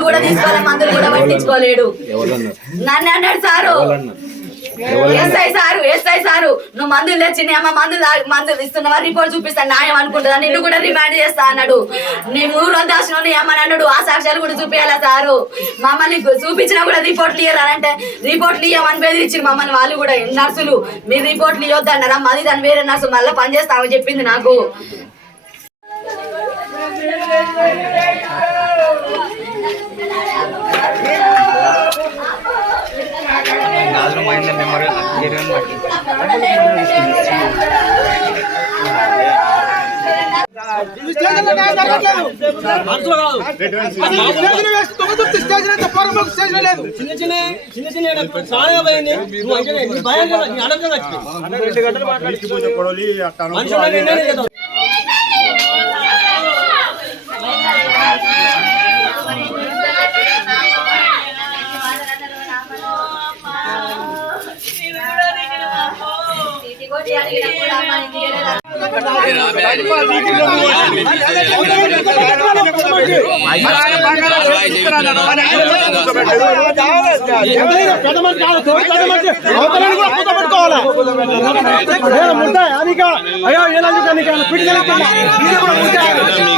కూడా తీసుకోవాలి మందులు కూడా పట్టించుకోలేడు నన్ను అన్నాడు sir SI sir SI sir నువ్వు మందులు తెచ్చి అమ్మ మందులు మందులు ఇస్తున్నావా రిపోర్ట్ చూపిస్తాను న్యాయం అనుకుంటుందా? నిన్ను కూడా రిమాండ్ చేస్తా అన్నాడు. నీ మూడు రోజులు దాచిన ఏమని అమ్మని అన్నాడు ఆ సాక్ష్యాలు కూడా చూపించాలా సారు? మమ్మల్ని చూపించినా కూడా రిపోర్ట్లు ఇయ్యరు అంటే రిపోర్ట్లు ఇవ్వమని బెదిరించారు మమ్మల్ని వాళ్ళు కూడా. నర్సులు మీరు రిపోర్ట్లు ఇవ్వద్దు అన్నారా మది దాని వేరే నర్సు మళ్ళీ పనిచేస్తామని చెప్పింది నాకు. స్టేషన్ లేదు చిన్న చిన్న చిన్న చిన్న చాలా పోయింది నువ్వు అంటే భయం కదా నీ అడగ కాదు, మనిషి. అవతలని కూడా కూర్చోబెట్టుకోవాలి. అయ్యో, కూడా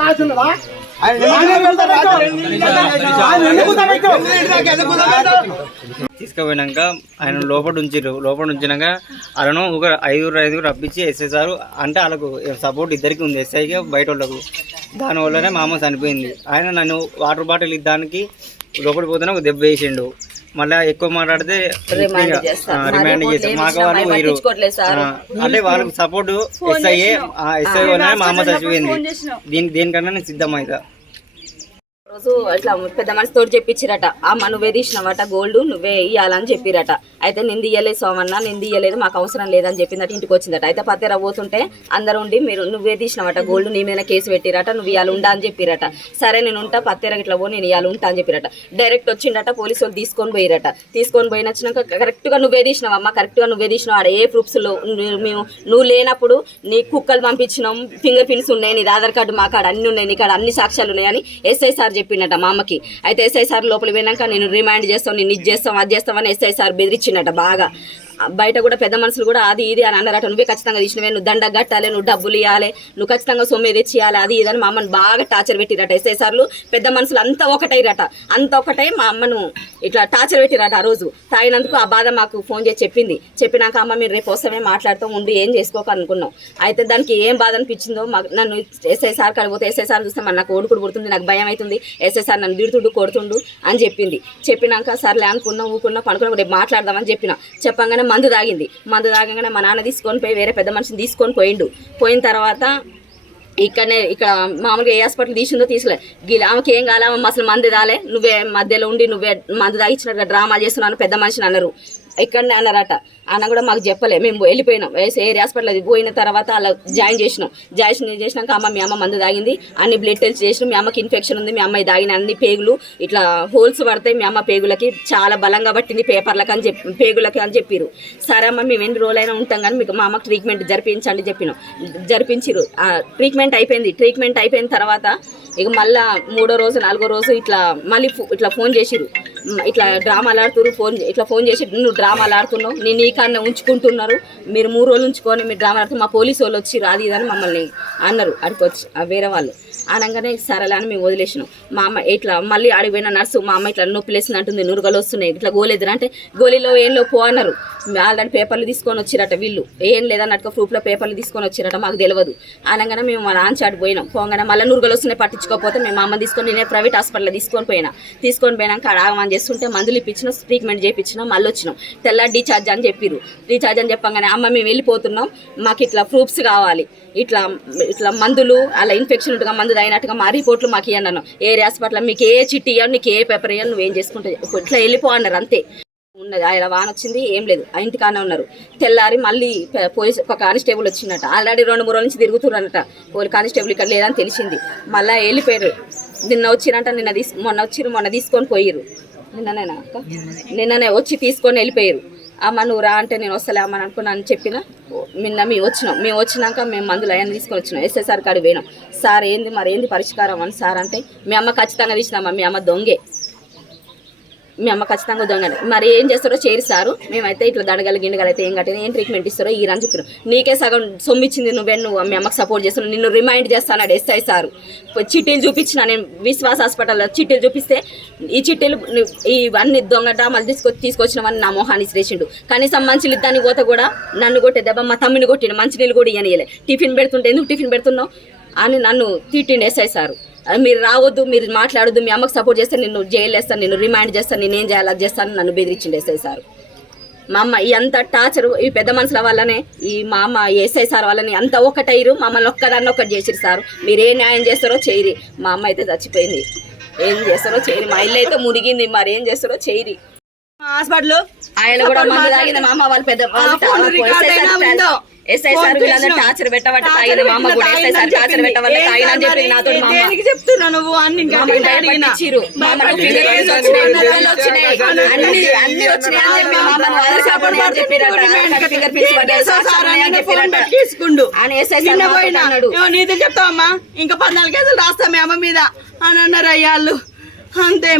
రాసున్నదా? తీసుకుపోయినాక ఆయన లోపల ఉంచిర్రు. లోపల ఉంచినాక వాళ్ళను ఒక ఐదుగురు ఐదుగురు రప్పించి ఎస్ఐసారు అంటే వాళ్ళకు సపోర్ట్ ఇద్దరికి ఉంది. ఎస్ఐకి బయట వాళ్ళకు. దానివల్లనే మా అమ్మ చనిపోయింది. ఆయన నన్ను వాటర్ బాటిల్ ఇద్దానికి లోపలికి పోతేనే ఒక దెబ్బ వేసిండు. మళ్ళీ ఎక్కువ మాట్లాడితే రిమాండ్ చేస్తా. మాకు వాళ్ళు వీరు అంటే వాళ్ళకి సపోర్ట్ ఎస్ఐ ఎస్ఐ మా అమ్మ చచ్చిపోయింది. దీని దేనికన్నా నేను సిద్ధమైతా రోజు అట్లా పెద్ద తోడు చెప్పించిరట. అమ్మ నువ్వే తీసినవట గోల్డ్ నువ్వే ఇయ్యాలని చెప్పిరట. అయితే నేను ఇయ్యలేదు సోమన్న నేను తీయలేదు మాకు అవసరం లేదని చెప్పిందట ఇంటికి వచ్చిందట. అయితే పత్తెర పోతుంటే అందరు ఉండి మీరు నువ్వే తీసినవట గోల్డ్ నీ మీద కేసు పెట్టిరట నువ్వు ఇవాళ ఉండా అని చెప్పిరట. సరే నేను ఉంటా పత్తెర ఇట్లా పో నేను ఇవాళ ఉంటా అని చెప్పిరట. డైరెక్ట్ వచ్చిండట పోలీసు వాళ్ళు తీసుకొని పోయిరట. తీసుకొని పోయిన వచ్చినాక కరెక్ట్గా నువ్వే తీసినావమ్మా కరెక్ట్గా నువ్వే తీసినావు? ఆడ ఏ ప్రూఫ్స్ మేము నువ్వు లేనప్పుడు నీ కుక్కలు పంపించినాం ఫింగర్ ప్రింట్స్ ఉన్నాయి నీ ఆధార్ కార్డు మా కాడ అన్ని ఉన్నాయి నీ కాడ అన్ని సాక్ష్యాలు ఉన్నాయని ఎస్ఐ సార్ చెప్పిండట మా అమ్మకి అయితే ఎస్ఐ సార్ లోపల పోయినాక నేను రిమాండ్ చేస్తాం నేను ఇది చేస్తాం అది చేస్తామని ఎస్ఐ సార్ బెదిరించిండట బాగా. బయట కూడా పెద్ద మనుషులు కూడా అది ఇది అని అన్నారట. నువ్వే ఖచ్చితంగా తీసినవే నువ్వు దండ కట్టాలి నువ్వు డబ్బులు ఇవ్వాలి నువ్వు ఖచ్చితంగా సొమ్మె తెచ్చియాలి అది ఇది అని మా అమ్మని బాగా టార్చర్ పెట్టిరట ఎస్ఐ సార్లు పెద్ద మనుషులు అంతా ఒకటైరట. అంత ఒకటై మా అమ్మను ఇట్లా టార్చర్ పెట్టిరట ఆ రోజు. తాగినందుకు ఆ బాధ మాకు ఫోన్ చేసి చెప్పింది. చెప్పినాక అమ్మ మీరు రేపు వస్తామే మాట్లాడుతాం ఉండి ఏం చేసుకోక అనుకున్నాం. అయితే దానికి ఏం బాధ అనిపించిందో మాకు నన్ను ఎస్ఐ సార్ కడిపోతే ఎస్ఐ సార్ చూస్తే మన నాకు ఓడుకుడు పుడుతుంది నాకు భయం అవుతుంది. ఎస్ఐ సార్ నన్ను తిడుతుండు కొడుతుండు అని చెప్పింది. చెప్పినాక సర్లే అనుకున్నా ఊకున్నాం పనుకున్నాం రేపు మాట్లాడదామని చెప్పిన. చెప్పంగానే మందు తాగింది. మందు తాగంగానే మా నాన్న తీసుకొని పోయి వేరే పెద్ద మనిషిని తీసుకొని పోయిండు. పోయిన తర్వాత ఇక్కడనే ఇక్కడ మామూలుగా ఏ హాస్పిటల్ తీసిందో తీసుకోలే. గిలా ఆమెకి ఏం కాలే ఆమె అసలు మంది రాలే నువ్వే మధ్యలో ఉండి నువ్వే మందు తాగించినట్టుగా డ్రామా చేస్తున్నాను పెద్ద మనిషిని అన్నారు. ఇక్కడనే అన్నారట. అన్న కూడా మాకు చెప్పలే. మేము వెళ్ళిపోయినాం. ఏరి ఏరియా హాస్పిటల్ అది పోయిన తర్వాత అలా జాయిన్ చేసినాం. జాయిన్ చేసినాక అమ్మ మీ అమ్మ మందు తాగింది. అన్ని బ్లడ్ టెస్ట్ చేసినాం. మీ అమ్మకి ఇన్ఫెక్షన్ ఉంది. మీ అమ్మాయి తాగిన అన్ని పేగులు ఇట్లా హోల్స్ పడతాయి మీ అమ్మ పేగులకి చాలా బలంగా పట్టింది. పేపర్లకు అని చెప్పి పేగులకి అని చెప్పారు సరే అమ్మ మేము ఎన్ని రోజులైనా ఉంటాం కానీ మీకు మా అమ్మకి ట్రీట్మెంట్ జరిపించండి చెప్పినాం. జరిపించారు ట్రీట్మెంట్ అయిపోయింది. ట్రీట్మెంట్ అయిపోయిన తర్వాత ఇక మళ్ళా మూడో రోజు నాలుగో రోజు ఇట్లా మళ్ళీ ఫో- ఇట్లా ఫోన్ చేసిరు ఇట్లా డ్రామాలు ఆడుతురు ఫోన్ ఇట్లా ఫోన్ చేసి నువ్వు డ్రామాలు ఆడుతున్నావు నేను ఈ కన్నా ఉంచుకుంటున్నారు. మీరు మూడు రోజులు ఉంచుకొని మీరు డ్రామా ఆడుతూ మా పోలీసు వాళ్ళు వచ్చి రాదు ఇది అని మమ్మల్ని అన్నారు. అడిగి వచ్చి ఆ వేరే వాళ్ళు. అనగానే సరేలే అని మేము వదిలేసినాం. మా అమ్మ ఇట్లా మళ్ళీ ఆడిపోయిన నర్సు మా అమ్మ ఇట్లా నొప్పి లేసింది అంటుంది నురుగలు వస్తున్నాయి ఇట్లా గోలేదురా అంటే గోళీలో ఏం లో పో అన్నారు ఆల్రెడీ పేపర్లు తీసుకొని వచ్చిరట వీళ్ళు. ఏం లేదన్నట్టుగా ప్రూఫ్లో పేపర్లు తీసుకొని వచ్చిరట మాకు తెలియదు అనగానే మేము మా నాన్న పోయినాం. పోగానే మళ్ళీ నురుగలు వస్తున్నాయి పట్టించుకోకపోతే మేము అమ్మ తీసుకొని నేనే ప్రైవేట్ హాస్పిటల్లో తీసుకొని పోయినా. తీసుకొని పోయినాక ఆడ ఆగమని చేస్తుంటే మందులు ఇప్పించినాం ట్రీట్మెంట్ చేయించినాం మళ్ళీ వచ్చినాం. తెల్ల డీఛార్జ్ అని చెప్పిర్రు. రీఛార్జ్ అని చెప్పగానే అమ్మ మేము వెళ్ళిపోతున్నాం. మాకు ఇట్లా ప్రూఫ్స్ కావాలి. ఇట్లా ఇట్లా మందులు అలా ఇన్ఫెక్షన్ ఉంటుగా మందు అయినట్టుగా మా రిపోర్ట్లు మాకు ఇవ్వండి అన్నాను ఏ హాస్పిటల్ మీకు ఏ చిట్టి ఇవ్వండి నీకు ఏ పేపర్ ఇవ్వండి నువ్వేం చేసుకుంటే ఇట్లా వెళ్ళిపో అన్నారు అంతే. ఉన్నది ఆయన వాన వచ్చింది ఏం లేదు. ఆ ఇంటికానే ఉన్నారు. తెల్లారి మళ్ళీ పోలీస్ ఒక కానిస్టేబుల్ వచ్చిందట. ఆల్రెడీ రెండు మూడు రోజుల నుంచి తిరుగుతున్నారట. పోలీస్ కానిస్టేబుల్ ఇక్కడ లేదని తెలిసింది. మళ్ళీ వెళ్ళిపోయారు. నిన్న వచ్చిరంట నిన్న తీసు మొన్న వచ్చిర్రు మొన్న తీసుకొని పోయిర్రు. నిన్ననేనా? అక్క నిన్ననే వచ్చి తీసుకొని వెళ్ళిపోయారు. అమ్మ నువ్వు రా అంటే నేను వస్తలే అమ్మ అని అనుకున్నాను చెప్పిన. నిన్న మేము వచ్చినాం. మేము వచ్చినాక మేము మందులు అయ్యాన్ని తీసుకొని వచ్చినాం. ఎస్ఎస్ఆర్ కాడికి పోయినాం. సార్ ఏంది మరి? ఏంది పరిష్కారం? అని సార్ అంటే మీ అమ్మ ఖచ్చితంగా తీసినామా మీ అమ్మ దొంగే. మీ అమ్మ ఖచ్చితంగా దొంగనే. మరి ఏం చేస్తారో చేరిస్తారు మేమైతే ఇట్లా దడగలు గిండగలు అయితే ఏం కట్టిన ఏం ట్రీట్మెంట్ ఇస్తారో ఈ అని చెప్పారు నీకే సగం సొమ్మిచ్చింది నువ్వే నువ్వు మీ అమ్మకి సపోర్ట్ చేస్తున్నావు. నిన్ను రిమైండ్ చేస్తాను ఎస్ఐ సారు. చిట్టీలు చూపించిన నేను విశ్వాస్ హాస్పిటల్లో చిట్టీలు చూపిస్తే ఈ చిట్టీలు ఇవన్నీ దొంగ డ్రామాలు తీసుకొచ్చి తీసుకొచ్చినవని నా మొహాన్ని శ్రేషిండు కనీసం మంచి దాన్ని పోతే కూడా నన్ను కొట్టే దెబ్బ మా తమ్మిని కొట్టిండు. మంచి నీళ్ళు కూడా ఇయ్యనియలే టిఫిన్ పెడుతుంటే ఎందుకు టిఫిన్ పెడుతున్నావు? అని నన్ను తిట్టిండు ఎస్ఐ సారు. మీరు రావద్దు మీరు మాట్లాడొద్దు మీ అమ్మకి సపోర్ట్ చేస్తే నిన్ను జైలు వేస్తాను నిన్ను రిమైండ్ చేస్తాను నేను ఏం చేయాలి అది చేస్తాను నన్ను బెదిరించిండు ఎస్ఐ సార్. మా అమ్మ ఈ అంత టార్చర్ ఈ పెద్ద మనుషుల వల్లనే ఈ మా అమ్మ ఎస్ఐ సార్ వాళ్ళని అంత ఒక్కటైరు మమ్మల్ని ఒక్కదాన్ని ఒక్కటి చేసిరు సార్. మీరు ఏ న్యాయం చేస్తారో చేయరి. మా అమ్మ అయితే చచ్చిపోయింది. ఏం చేస్తారో చేయరి. మా ఇల్లు అయితే మునిగింది మరి ఏం చేస్తారో చేయరి. హాస్పిటల్ ఆయన కూడా మందు తాగింది మా అమ్మ వాళ్ళ పెద్ద ఎస్ఐ ఫోన్ సార్ వీళ్ళందరూ చేసినాం. టార్చర్ పెట్టబట్టి టార్చర్ తాగింది మా అమ్మ కూడా ఎస్ఐ సార్ పెట్టిన టార్చర్ పెట్టవల్ల ఏం తాగిన అని కాదు చెప్పింది నాతో మా అమ్మ దేనికి చెప్తున్నా నువ్వు? అన్ని. అన్ని అన్ని వచ్చినాయి అని చెప్పి చెప్పిరట. ఫింగర్ ప్రింట్స్ అని ఎస్ఐ సార్ నీతో చెప్తావమ్మా? ఇంకా పద్నాలుగు కేసులు రాస్తాం మీ అమ్మ మీద. అని అన్నారు అయ్యాళ్ళు. అంతే.